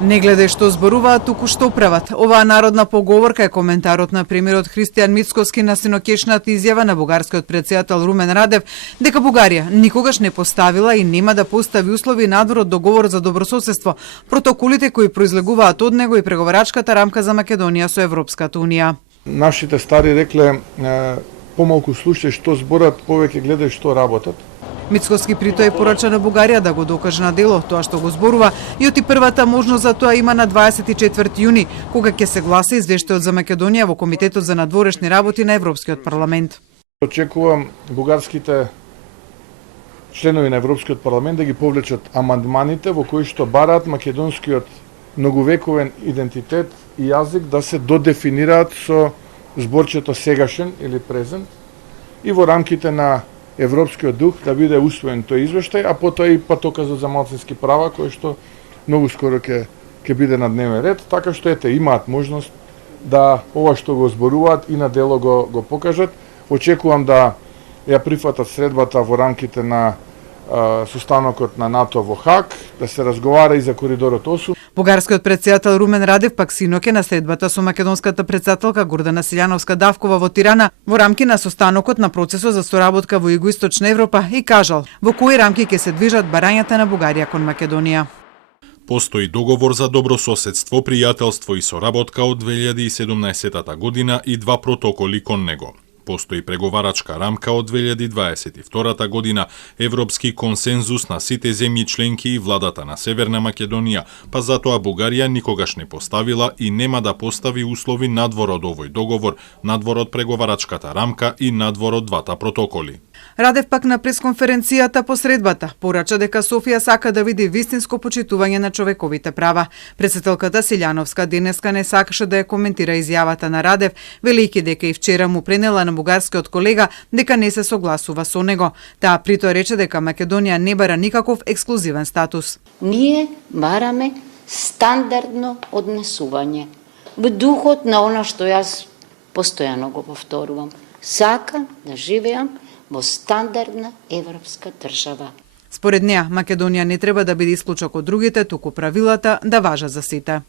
Не гледај што зборуваат, туку што прават. Оваа народна поговорка е коментарот на премиерот Христијан Мицкоски на синокешната изјава на бугарскиот претседател Румен Радев дека Бугарија никогаш не поставила и нема да постави услови надвор од договорот за добрососедство, протоколите кои произлегуваат од него и преговарачката рамка за Македонија со Европската унија. Нашите стари рекле помалку слушај што зборат, повеќе гледај што работат. Мицкоски при тоа порача на Бугарија да го докаже на дело тоа што го зборува и оти првата можност за тоа има на 24 јуни, кога ќе се гласа извештајот за Македонија во Комитетот за надворешни работи на Европскиот парламент. Очекувам бугарските членови на Европскиот парламент да ги повлечат амандманите во кои што бараат македонскиот многовековен идентитет и јазик да се додефинираат со зборчето сегашен или презент и во рамките на европскиот дух да биде усвоен тој извештај, а потоа и патоказот за малцински права кој што многу скоро ќе биде на дневен ред, така што ете имаат можност да ова што го зборуваат и на дело го покажат. Очекувам да ја прифатат средбата во рамките на состанокот на НАТО во Хаг, да се разговара и за коридорот 8. Бугарскиот претседател Румен Радев пак синоќа на средбата со македонската претседателка Гордана Силјановска-Давкова во Тирана во рамки на состанокот на процесот за соработка во Југоисточна Европа и кажал во кои рамки ќе се движат барањата на Бугарија кон Македонија. Постои договор за добрососедство, пријателство и соработка од 2017 година и два протоколи кон него. Постои преговарачка рамка од 2022 година, европски консензус на сите земји членки и владата на Северна Македонија, па затоа Бугарија никогаш не поставила и нема да постави услови надвор од овој договор, надвор од преговарачката рамка и надвор од двата протоколи. Радев пак на пресконференцијата по средбата порача дека Софија сака да види вистинско почитување на човековите права. Претседателката Силјановска денеска не сакаше да ја коментира изјавата на Радев, велејќи дека и вчера му пренела на бугарскиот колега дека не се согласува со него. Таа притоа рече дека Македонија не бара никаков ексклузивен статус. Ние бараме стандардно однесување во духот на она што јас постојано го повторувам. Сакам да живеам во стандардна европска држава. Според неа, Македонија не треба да биде исклучок од другите, туку правилата да важат за сите.